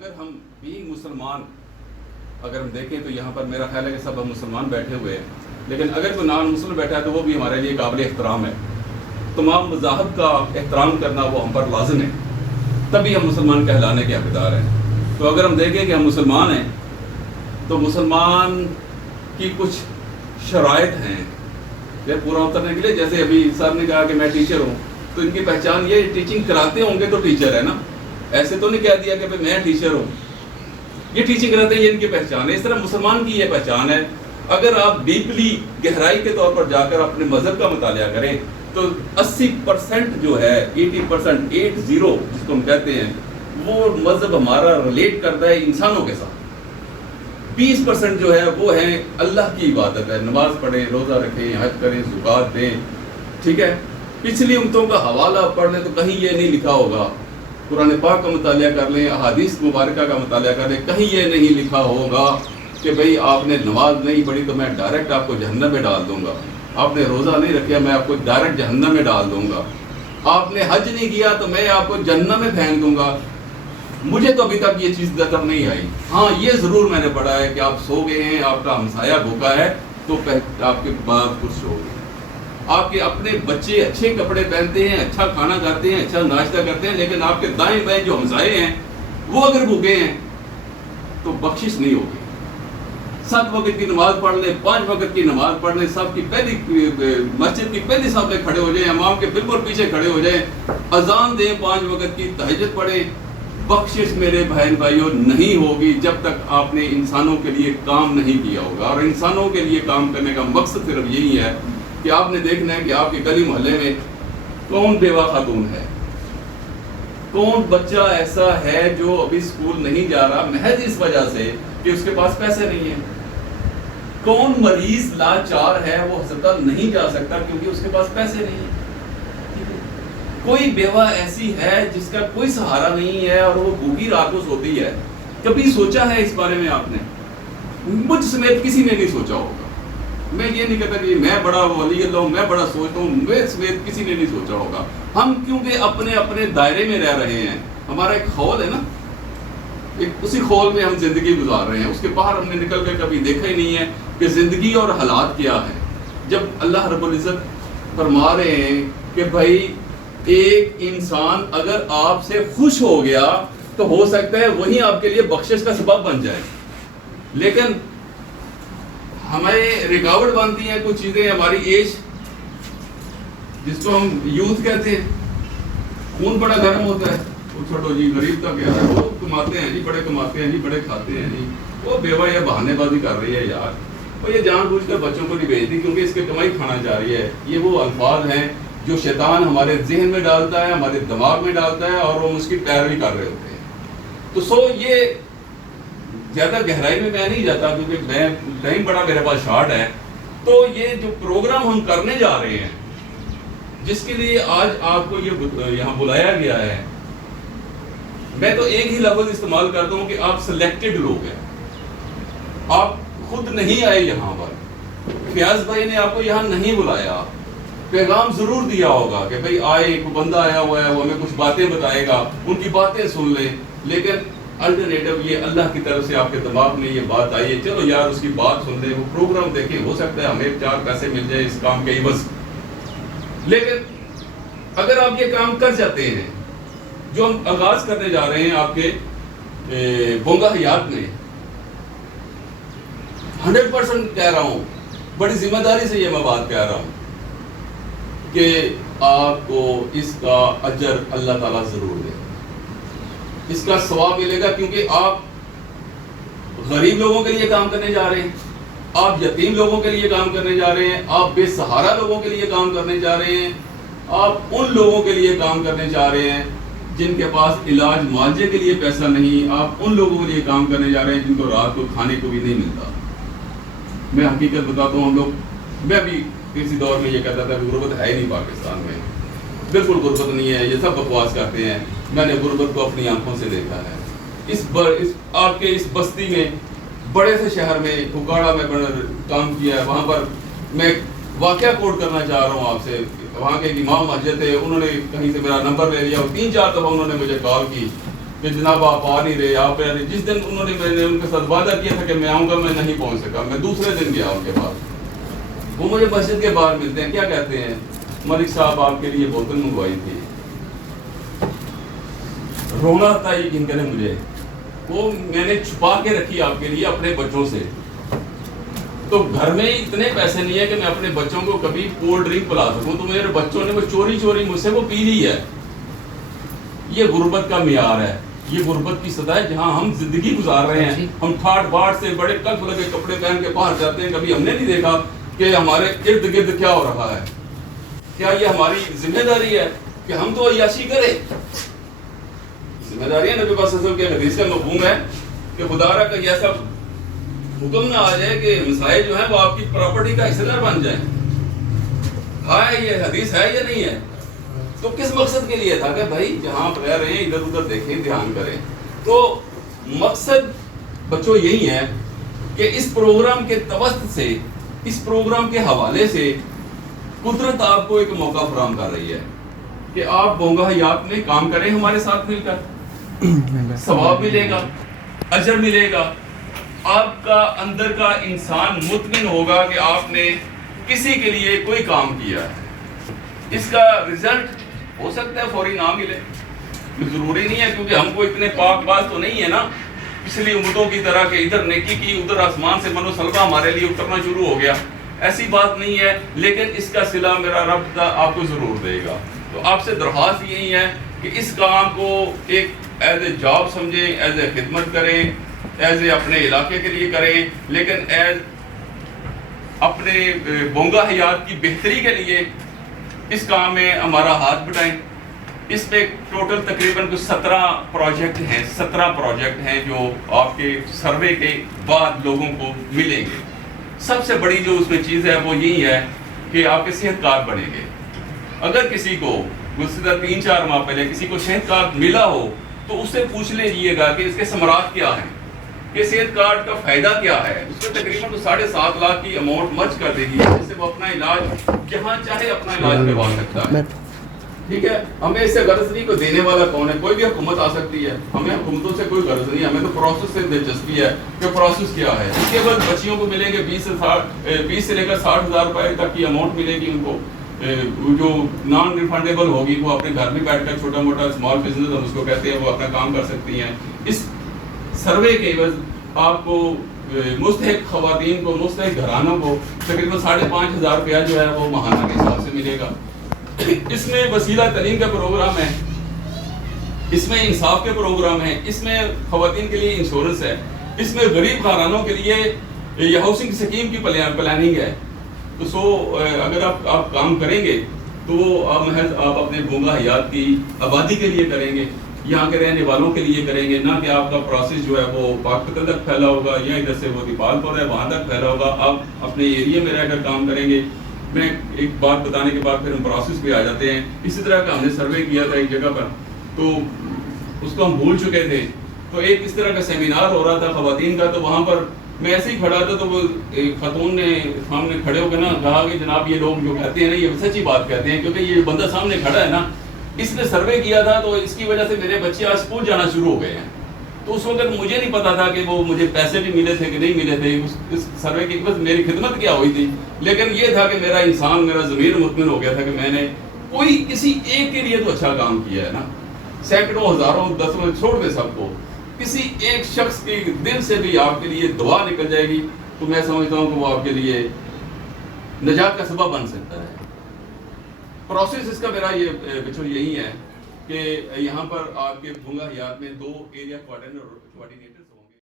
اگر ہم بھی مسلمان اگر ہم دیکھیں تو یہاں پر میرا خیال ہے کہ سب ہم مسلمان بیٹھے ہوئے ہیں، لیکن اگر کوئی نان مسلم بیٹھا ہے تو وہ بھی ہمارے لیے قابل احترام ہے. تمام مذاہب کا احترام کرنا وہ ہم پر لازم ہے، تبھی ہم مسلمان کہلانے کے حقدار ہیں. تو اگر ہم دیکھیں کہ ہم مسلمان ہیں تو مسلمان کی کچھ شرائط ہیں یہ پورا اترنے کے لیے. جیسے ابھی سر نے کہا کہ میں ٹیچر ہوں، تو ان کی پہچان یہ ٹیچنگ کراتے ہوں گے تو ٹیچر ہے نا. ایسے تو نہیں کہہ دیا کہ میں ٹیچر ہوں، یہ ٹیچنگ کراتے ہیں، یہ ان کی پہچان ہے. اس طرح مسلمان کی یہ پہچان ہے. اگر آپ ڈیپلی گہرائی کے طور پر جا کر اپنے مذہب کا مطالعہ کریں تو 80% جو ہے 80% 80 جس کو ہم کہتے ہیں وہ مذہب ہمارا ریلیٹ کرتا ہے انسانوں کے ساتھ. 20% جو ہے وہ ہے اللہ کی عبادت ہے، نماز پڑھیں، روزہ رکھیں، حج کریں، زکوٰۃ دیں. ٹھیک ہے، پچھلی امتوں کا حوالہ پڑھ لیں تو کہیں یہ نہیں لکھا ہوگا. قرآن پاک کا مطالعہ کر لیں، احادیث مبارکہ کا مطالعہ کر لیں، کہیں یہ نہیں لکھا ہوگا کہ بھئی آپ نے نماز نہیں پڑھی تو میں ڈائریکٹ آپ کو جہنم میں ڈال دوں گا. آپ نے روزہ نہیں رکھا میں آپ کو ڈائریکٹ جہنم میں ڈال دوں گا. آپ نے حج نہیں کیا تو میں آپ کو جہنم میں پھینک دوں گا. مجھے تو ابھی تک یہ چیز نظر نہیں آئی. ہاں یہ ضرور میں نے پڑھا ہے کہ آپ سو گئے ہیں، آپ کا ہمسایہ بھوکا ہے تو آپ کے بعد کچھ ہو گئے. آپ کے اپنے بچے اچھے کپڑے پہنتے ہیں، اچھا کھانا کھاتے ہیں، اچھا ناشتہ کرتے ہیں، لیکن آپ کے دائیں بائیں جو ہمسائے ہیں وہ اگر بھوکے ہیں تو بخشش نہیں ہوگی. 7 وقت کی نماز پڑھ لیں، 5 وقت کی نماز پڑھ لیں، سب کی پہلی مسجد کی پہلی صف میں کھڑے ہو جائیں، امام کے بالکل پیچھے کھڑے ہو جائیں، اذان دیں، 5 وقت کی تہجد پڑھیں، بخشش میرے بہن بھائیوں نہیں ہوگی جب تک آپ نے انسانوں کے لیے کام نہیں کیا ہوگا. اور انسانوں کے لیے کام کرنے کا مقصد صرف یہی ہے کہ آپ نے دیکھنا ہے کہ آپ کے گلی محلے میں کون بیوہ خاتون ہے، کون بچہ ایسا ہے جو ابھی اسکول نہیں جا رہا محض اس وجہ سے کہ اس کے پاس پیسے نہیں ہیں. کون مریض لاچار ہے وہ ہسپتال نہیں جا سکتا کیونکہ اس کے پاس پیسے نہیں ہیں. کوئی بیوہ ایسی ہے جس کا کوئی سہارا نہیں ہے اور وہ بھوکی رات کو سوتی ہے. کبھی سوچا ہے اس بارے میں آپ نے؟ مجھ سمیت کسی نے نہیں سوچا ہوگا. میں یہ نہیں کہتا کہ میں بڑا ولی اللہ ہوں، میں بڑا سوچتا ہوں، میں سمیت کسی نے نہیں سوچا ہوگا. ہم کیونکہ اپنے اپنے دائرے میں رہ رہے ہیں، ہمارا ایک خول ہے نا، اسی خول میں ہم زندگی گزار رہے ہیں. اس کے باہر ہم نے نکل کر کبھی دیکھا ہی نہیں ہے کہ زندگی اور حالات کیا ہے. جب اللہ رب العزت فرما رہے ہیں کہ بھائی ایک انسان اگر آپ سے خوش ہو گیا تو ہو سکتا ہے وہی آپ کے لیے بخشش کا سبب بن جائے، لیکن ہمیں رکاوٹ بنتی ہیں کچھ چیزیں. ہماری ایج جس کو ہم یوتھ کہتے ہیں، خون بڑا گرم ہوتا ہے. وہ چھوٹو جی غریب کا کیا ہے، وہ کماتے ہیں جی، بڑے کماتے ہیں جی، بڑے کھاتے ہیں جی. وہ بیوہ یہ بہانے بازی کر رہی ہے یار، وہ یہ جان بوجھ کر بچوں کو نہیں بھیجتی کیونکہ اس کی کمائی کھانا چاہ رہی ہے. یہ وہ الفاظ ہیں جو شیطان ہمارے ذہن میں ڈالتا ہے، ہمارے دماغ میں ڈالتا ہے اور ہم اس کی پیروی کر رہے ہوتے ہیں. تو یہ زیادہ گہرائی میں نہیں جاتا کیونکہ میں ٹائم بڑا میرے پاس شارٹ ہے. تو یہ جو پروگرام ہم کرنے جا رہے ہیں جس کے لیے آج آپ کو یہ یہاں بلایا گیا ہے، میں تو ایک ہی لفظ استعمال کرتا ہوں کہ آپ سلیکٹڈ لوگ ہیں. آپ خود نہیں آئے یہاں پر، فیاض بھائی نے آپ کو یہاں نہیں بلایا. پیغام ضرور دیا ہوگا کہ بھئی آئے، کوئی بندہ آیا ہوا ہے وہ ہمیں کچھ باتیں بتائے گا، ان کی باتیں سن لیں. لیکن الٹرنیٹو یہ اللہ کی طرف سے آپ کے دماغ میں یہ بات آئی ہے، چلو یار اس کی بات سن لیں، وہ پروگرام دیکھیں، ہو سکتا ہے ہمیں 4 پیسے مل جائے اس کام کے عوض. لیکن اگر آپ یہ کام کر جاتے ہیں جو ہم آغاز کرنے جا رہے ہیں آپ کے بونگا حیات میں، 100% کہہ رہا ہوں، بڑی ذمہ داری سے یہ میں بات کہہ رہا ہوں کہ آپ کو اس کا اجر اللہ تعالیٰ ضرور دے، اس کا ثواب ملے گا. کیونکہ آپ غریب لوگوں کے لیے کام کرنے جا رہے ہیں، آپ یتیم لوگوں کے لیے کام کرنے جا رہے ہیں، آپ بے سہارا لوگوں کے لیے کام کرنے جا رہے ہیں، آپ ان لوگوں کے لیے کام کرنے جا رہے ہیں جن کے پاس علاج معالجے کے لیے پیسہ نہیں، آپ ان لوگوں کے لیے کام کرنے جا رہے ہیں جن کو رات کو کھانے کو بھی نہیں ملتا. میں حقیقت بتاتا ہوں، ہم لوگ، میں بھی کسی دور میں یہ کہتا تھا کہ غربت ہے ہی نہیں پاکستان میں، بالکل غربت نہیں ہے، یہ سب بکواس کرتے ہیں. میں نے غربت کو اپنی آنکھوں سے دیکھا ہے. آپ کے اس بستی میں، بڑے سے شہر میں، پھگاڑا میں کام کیا ہے. وہاں پر میں واقعہ کوٹ کرنا چاہ رہا ہوں آپ سے. وہاں کے امام مسجد تھے، انہوں نے کہیں سے میرا نمبر لے لیا اور 3-4 دفعہ انہوں نے مجھے کال کی کہ جناب آپ آ نہیں رہے، آپ جس دن انہوں نے میں نے ان کے ساتھ وعدہ کیا تھا کہ میں آؤں گا، میں نہیں پہنچ سکا، میں دوسرے دن گیا ان کے پاس، وہ مجھے مسجد کے باہر ملتے ہیں، کیا کہتے ہیں، ملک صاحب آپ کے لیے بوتل منگوائی تھی، رونا آتا ہے یقین کریں مجھے، وہ میں نے چھپا کے رکھی آپ کے لیے اپنے بچوں سے، تو گھر میں اتنے پیسے نہیں ہے کہ میں اپنے بچوں کو کبھی کولڈ ڈرنک پلا سکوں، تو میرے بچوں نے وہ چوری چوری مجھ سے وہ پی لی ہے۔ یہ غربت کا معیار ہے، یہ غربت کی سطح ہے جہاں ہم زندگی گزار رہے ہیں، ہم ٹھاٹ باٹ سے بڑے کلف لگے کپڑے پہن کے باہر جاتے ہیں، کبھی ہم نے نہیں دیکھا کہ ہمارے ارد گرد کیا ہو رہا ہے۔ کیا یہ ہماری ذمہ داری ہے کہ ہم تو عیاشی کریں؟ ذمہ داری ہے نبی پاک صلی اللہ علیہ وسلم کے حدیث کا مفہوم ہے کہ خدا را کا ایسا حکم نہ آ جائے کہ مسائل جو ہیں وہ آپ کی پراپرٹی کا حصہ دار بن جائیں۔ ہے یہ حدیث ہے یا نہیں ہے؟ تو کس مقصد کے لیے تھا کہ بھائی جہاں آپ رہ رہے ہیں ادھر ادھر دیکھیں، دھیان کریں۔ تو مقصد بچوں یہی ہے کہ اس پروگرام کے توسط سے، اس پروگرام کے حوالے سے قدرت آپ کو ایک موقع فراہم کر رہی ہے کہ آپ بونگا حیات میں کام کریں ہمارے ساتھ مل کر، ثواب ملے گا، اجر ملے گا، آپ کا اندر کا انسان مطمئن ہوگا کہ آپ نے کسی کے لیے کوئی کام کیا ہے۔ اس کا رزلٹ ہو سکتا ہے فوری نہ ملے، ضروری نہیں ہے، کیونکہ ہم کو اتنے پاک باز تو نہیں ہے نا پچھلی امتوں کی طرح کہ ادھر نیکی کی ادھر آسمان سے منو سلوا ہمارے لیے اترنا شروع ہو گیا، ایسی بات نہیں ہے، لیکن اس کا صلہ میرا رب آپ کو ضرور دے گا۔ تو آپ سے درخواست یہی ہے کہ اس کام کو ایک ایز اے جاب سمجھیں، ایز اے خدمت کریں، ایز اے اپنے علاقے کے لیے کریں، لیکن ایز اپنے بونگا حیات کی بہتری کے لیے اس کام میں ہمارا ہاتھ بٹائیں۔ اس میں ٹوٹل تقریباً کچھ 17 پروجیکٹ ہیں جو آپ کے سروے کے بعد لوگوں کو ملیں گے۔ سب سے بڑی جو اس میں چیز ہے وہ یہی ہے کہ آپ کے صحت کارڈ بنیں گے۔ اگر کسی کو گزشتہ 3-4 ماہ پہلے کسی کو صحت کارڈ ملا ہو تو اس سے پوچھ لیجیے گا کہ اس کے ثمرات کیا ہیں، کہ صحت کارڈ کا فائدہ کیا ہے۔ اس میں تقریباً 7.5 لاکھ کی اماؤنٹ مرچ کر دے گی جس سے وہ اپنا علاج جہاں چاہے اپنا علاج کروا سکتا ہے۔ ٹھیک ہے، ہمیں اس سے غرض نہیں، کوئی دینے والا کون ہے، کوئی بھی حکومت آ سکتی ہے، ہمیں حکومتوں سے کوئی غرض نہیں، ہمیں تو پروسیس سے دلچسپی ہے کہ پروسیس کیا ہے۔ اس کے بعد بچیوں کو ملیں گے 20 سے لے کر 60,000 روپے تک کی اماؤنٹ ملے گی ان کو، جو نان ریفنڈیبل ہوگی، وہ اپنے گھر میں بیٹھ کر چھوٹا موٹا اسمال بزنس ہم اس کو کہتے ہیں، وہ اپنا کام کر سکتی ہیں۔ اس سروے کے عوض آپ کو مستحق خواتین کو، مستحق گھرانوں کو تقریباً 5,500 روپیہ جو ہے وہ ماہانہ کے حساب سے ملے گا۔ اس میں وسیلہ تعلیم کا پروگرام ہے، اس میں انصاف کے پروگرام ہیں، اس میں خواتین کے لیے انشورنس ہے، اس میں غریب خاندانوں کے لیے یہ ہاؤسنگ سکیم کی پلاننگ ہے۔ تو اگر آپ کام کریں گے تو محض آپ اپنے بونگا حیات کی آبادی کے لیے کریں گے، یہاں کے رہنے والوں کے لیے کریں گے، نہ کہ آپ کا پروسیس جو ہے وہ پاکستان تک پھیلا ہوگا یا ادھر سے وہ دیپال پور ہے وہاں تک پھیلا ہوگا۔ آپ اپنے ایریا میں رہ کر کام کریں گے۔ میں ایک بات بتانے کے بعد پھر ہم پروسیس پہ آ جاتے ہیں۔ اسی طرح کا ہم نے سروے کیا تھا ایک جگہ پر، تو اس کو ہم بھول چکے تھے، تو ایک اس طرح کا سیمینار ہو رہا تھا خواتین کا، تو وہاں پر میں ایسے ہی کھڑا تھا، تو وہ ایک خاتون نے سامنے کھڑے ہو کے نا کہا کہ جناب یہ لوگ جو کہتے ہیں نا یہ سچی بات کہتے ہیں، کیونکہ یہ بندہ سامنے کھڑا ہے نا اس نے سروے کیا تھا، تو اس کی وجہ سے میرے بچے آج اسکول جانا شروع ہو گئے ہیں۔ تو اس وقت مجھے نہیں پتا تھا کہ وہ مجھے پیسے بھی ملے تھے کہ نہیں ملے تھے، اس سروے کی بس میری خدمت کیا ہوئی تھی، لیکن یہ تھا کہ میرا انسان، میرا ضمیر مطمئن ہو گیا تھا کہ میں نے کوئی کسی ایک کے لیے تو اچھا کام کیا ہے نا، سینکڑوں ہزاروں دسوں چھوڑ دے سب کو، کسی ایک شخص کے دل سے بھی آپ کے لیے دعا نکل جائے گی تو میں سمجھتا ہوں کہ وہ آپ کے لیے نجات کا سبب بن سکتا ہے۔ پروسیس اس کا میرا یہ بچوں یہی ہے کہ یہاں پر آپ کے بونگا حیات میں 2 ایریا کوارڈینیٹر